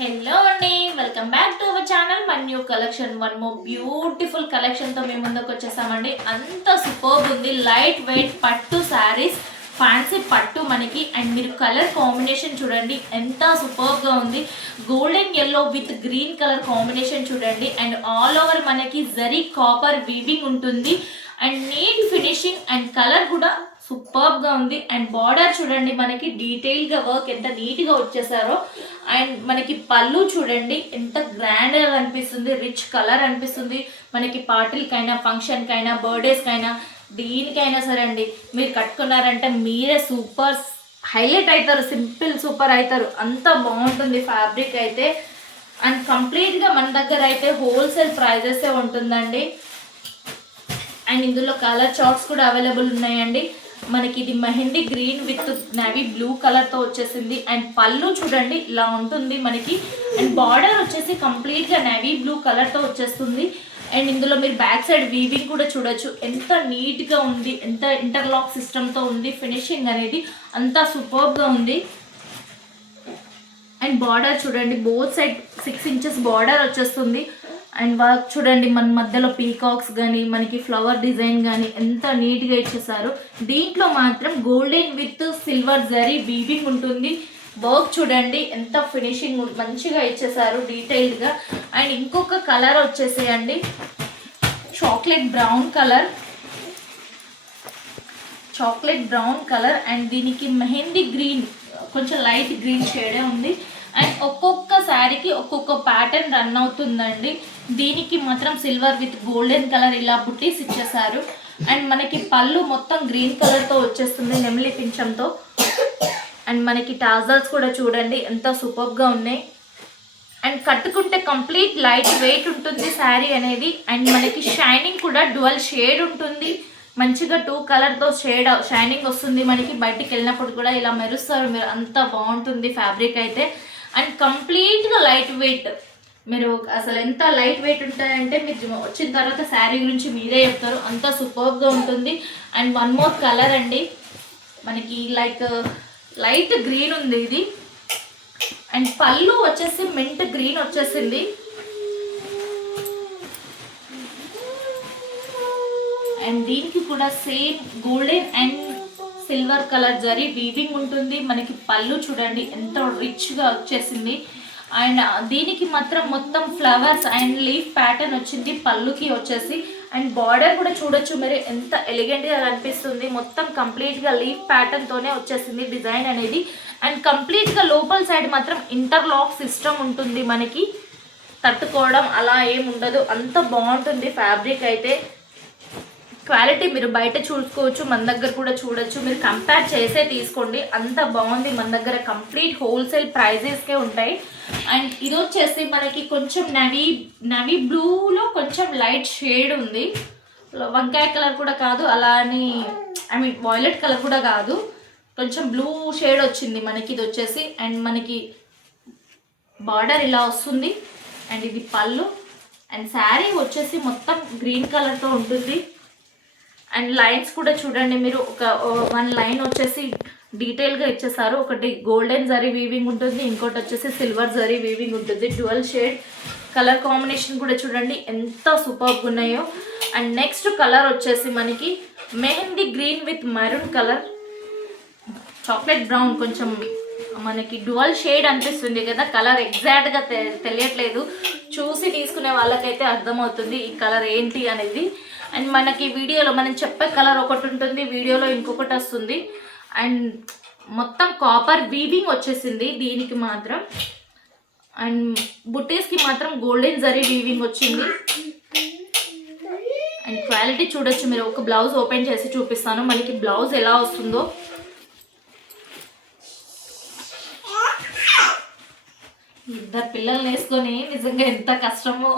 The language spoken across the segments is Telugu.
హలో అండి, welcome back to our channel. మన new collection, one more beautiful కలెక్షన్తో మేము ముందుకు వచ్చేసామండి. అంత సూపర్బ్ ఉంది. లైట్ వెయిట్ పట్టు శారీస్, ఫ్యాన్సీ పట్టు మనకి. అండ్ మీరు కలర్ కాంబినేషన్ చూడండి ఎంత సూపర్గా ఉంది. Golden yellow with green colour combination చూడండి. అండ్ ఆల్ ఓవర్ మనకి జరీ కాపర్ వీవింగ్ ఉంటుంది. And neat finishing and colour కూడా సూపర్గా ఉంది. అండ్ బార్డర్ చూడండి, మనకి డీటెయిల్గా వర్క్ ఎంత నీట్గా వచ్చేసారో. అండ్ మనకి పళ్ళు చూడండి ఎంత గ్రాండ్గా కనిపిస్తుంది. రిచ్ కలర్ అనిపిస్తుంది. మనకి పార్టీలకైనా, ఫంక్షన్కైనా, బర్త్డేస్కైనా, దేనికైనా సరే అండి మీరు కట్టుకున్నారంటే మీరే సూపర్ హైలైట్ అవుతారు. సింపుల్ సూపర్ అవుతారు. అంత బాగుంటుంది ఫ్యాబ్రిక్ అయితే. అండ్ కంప్లీట్గా మన దగ్గర అయితే హోల్సేల్ ప్రైజెసే ఉంటుందండి. అండ్ ఇందులో కలర్ చార్ట్స్ కూడా అవైలబుల్ ఉన్నాయండి. మనకి ఇది mehndi green with navy blue కలర్తో వచ్చేసింది. అండ్ పళ్ళు చూడండి ఇలా ఉంటుంది మనకి. అండ్ బార్డర్ వచ్చేసి కంప్లీట్గా నేవీ బ్లూ కలర్తో వచ్చేస్తుంది. అండ్ ఇందులో మీరు బ్యాక్ సైడ్ వీవింగ్ కూడా చూడొచ్చు. ఎంత నీట్గా ఉంది, ఎంత ఇంటర్లాక్ సిస్టమ్తో ఉంది. ఫినిషింగ్ అనేది అంతా సూపర్గా ఉంది. అండ్ బార్డర్ చూడండి, బోత్ సైడ్ 6 inches బార్డర్ వచ్చేస్తుంది. అండ్ వర్క్ చూడండి, మన మధ్యలో పీకాక్స్ కానీ, మనకి ఫ్లవర్ డిజైన్ కానీ ఎంత నీట్గా ఇచ్చేసారు. దీంట్లో మాత్రం golden with silver zari weaving ఉంటుంది. వర్క్ చూడండి ఎంత ఫినిషింగ్ మంచిగా ఇచ్చేసారు డీటెయిల్డ్గా. అండ్ ఇంకొక కలర్ వచ్చేసేయండి చాక్లెట్ బ్రౌన్ కలర్. అండ్ దీనికి మెహందీ గ్రీన్, కొంచెం లైట్ గ్రీన్ షేడే ఉంది. అండ్ ఒక్కొక్క శారీకి ఒక్కొక్క ప్యాటర్న్ రన్ అవుతుందండి. దీనికి మాత్రం సిల్వర్ విత్ గోల్డెన్ కలర్ ఇలా బుట్టీస్ ఇచ్చేసారు. అండ్ మనకి పళ్ళు మొత్తం గ్రీన్ కలర్తో వచ్చేస్తుంది నెమిలి పింఛంతో. అండ్ మనకి టాజల్స్ కూడా చూడండి ఎంత సూపర్గా ఉన్నాయి. అండ్ కట్టుకుంటే కంప్లీట్ లైట్ వెయిట్ ఉంటుంది శారీ అనేది. అండ్ మనకి షైనింగ్ కూడా డ్యువల్ షేడ్ ఉంటుంది. మంచిగా 2 కలర్తో షైనింగ్ వస్తుంది. మనకి బయటికి వెళ్ళినప్పుడు కూడా ఇలా మెరుస్తారు మీరు. అంత బాగుంటుంది ఫ్యాబ్రిక్ అయితే. అండ్ కంప్లీట్గా లైట్ వెయిట్. మీరు అసలు ఎంత లైట్ వెయిట్ ఉంటాయంటే మీరు వచ్చిన తర్వాత శారీ గురించి మీరే చెప్తారు. అంత సూపర్గా ఉంటుంది. అండ్ వన్ మోర్ కలర్ అండి, మనకి లైట్ గ్రీన్ ఉంది ఇది. అండ్ పళ్ళు వచ్చేసి మింట్ గ్రీన్ వచ్చేసింది. అండ్ దీనికి కూడా same golden and silver colour zari weaving ఉంటుంది. మనకి పళ్ళు చూడండి ఎంత రిచ్గా వచ్చేసింది. అండ్ దీనికి మాత్రం మొత్తం ఫ్లవర్స్ అండ్ లీఫ్ ప్యాటర్న్ వచ్చింది పళ్ళుకి వచ్చేసి. అండ్ బార్డర్ కూడా చూడొచ్చు మీరు ఎంత ఎలిగెంట్గా కనిపిస్తుంది. మొత్తం కంప్లీట్గా లీఫ్ ప్యాటర్న్తోనే వచ్చేసింది డిజైన్ అనేది. అండ్ కంప్లీట్గా లోపల సైడ్ మాత్రం ఇంటర్లాక్ సిస్టమ్ ఉంటుంది. మనకి తట్టుకోవడం అలా ఏమి ఉండదు. అంత బాగుంటుంది ఫ్యాబ్రిక్ అయితే. క్వాలిటీ మీరు బయట చూసుకోవచ్చు, మన దగ్గర కూడా చూడొచ్చు. మీరు కంపేర్ చేసే తీసుకోండి, అంత బాగుంది. మన దగ్గర కంప్లీట్ హోల్సేల్ ప్రైజెస్కే ఉంటాయి. అండ్ ఇది వచ్చేసి మనకి కొంచెం నవీ బ్లూలో కొంచెం లైట్ షేడ్ ఉంది. వంకాయ కలర్ కూడా కాదు, అలా అని వాయిలెట్ కలర్ కూడా కాదు, కొంచెం బ్లూ షేడ్ వచ్చింది మనకి ఇది వచ్చేసి. అండ్ మనకి బార్డర్ ఇలా వస్తుంది. అండ్ ఇది పళ్ళు. అండ్ శారీ వచ్చేసి మొత్తం గ్రీన్ కలర్తో ఉంటుంది. అండ్ లైన్స్ కూడా చూడండి మీరు, ఒక 1 లైన్ వచ్చేసి డీటెయిల్గా ఇచ్చేసారు. ఒకటి గోల్డెన్ జరీ వీవింగ్ ఉంటుంది, ఇంకోటి వచ్చేసి సిల్వర్ జరీ వీవింగ్ ఉంటుంది. డ్యువల్ షేడ్ కలర్ కాంబినేషన్ కూడా చూడండి ఎంత సూపర్గా ఉన్నాయో. అండ్ నెక్స్ట్ కలర్ వచ్చేసి మనకి mehndi green with maroon colour, chocolate brown. కొంచెం మనకి డ్యువల్ షేడ్ అనిపిస్తుంది కదా, కలర్ ఎగ్జాక్ట్గా తెలియట్లేదు. చూసి తీసుకునే వాళ్ళకైతే అర్థమవుతుంది ఈ కలర్ ఏంటి అనేది. అండ్ మనకి వీడియోలో మనం చెప్పే కలర్ ఒకటి ఉంటుంది, వీడియోలో ఇంకొకటి వస్తుంది. అండ్ మొత్తం కాపర్ వీవింగ్ వచ్చేసింది దీనికి మాత్రం. అండ్ బుట్టీస్కి మాత్రం గోల్డెన్ జరీ వీవింగ్ వచ్చింది. అండ్ క్వాలిటీ చూడొచ్చు మీరు. ఒక బ్లౌజ్ ఓపెన్ చేసి చూపిస్తాను మనకి బ్లౌజ్ ఎలా వస్తుందో. ఇద్దరు పిల్లల్ని వేసుకొని నిజంగా ఎంత కష్టమో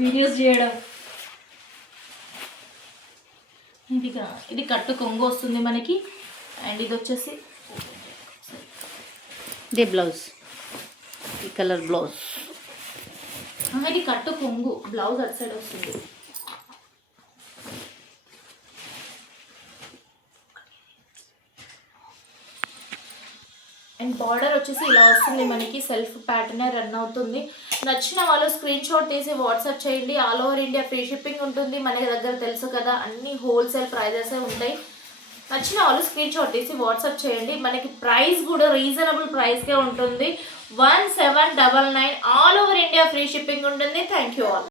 వీడియోస్ చేయడం. ఇది కట్టు కొంగు వస్తుంది మనకి. అండ్ ఇది వచ్చేసి ఇదే బ్లౌజ్, ఈ కలర్ బ్లౌజ్. ఇది కట్టు కొంగు, బ్లౌజ్ అటు సైడ్ వస్తుంది. అండ్ బార్డర్ వచ్చేసి ఇలా వస్తుంది, మనకి సెల్ఫ్ ప్యాటర్న్ రన్ అవుతుంది. నచ్చిన వాళ్ళు స్క్రీన్ షాట్ తీసి వాట్సాప్ చేయండి. All over India free shipping ఉంటుంది. మన దగ్గర తెలుసు కదా, అన్ని హోల్సేల్ ప్రైజెసే ఉంటాయి. నచ్చిన వాళ్ళు స్క్రీన్ షాట్ తీసి వాట్సాప్ చేయండి. మనకి ప్రైస్ కూడా రీజనబుల్ ప్రైస్కే ఉంటుంది. 1799 all over India free shipping ఉంటుంది. Thank you all.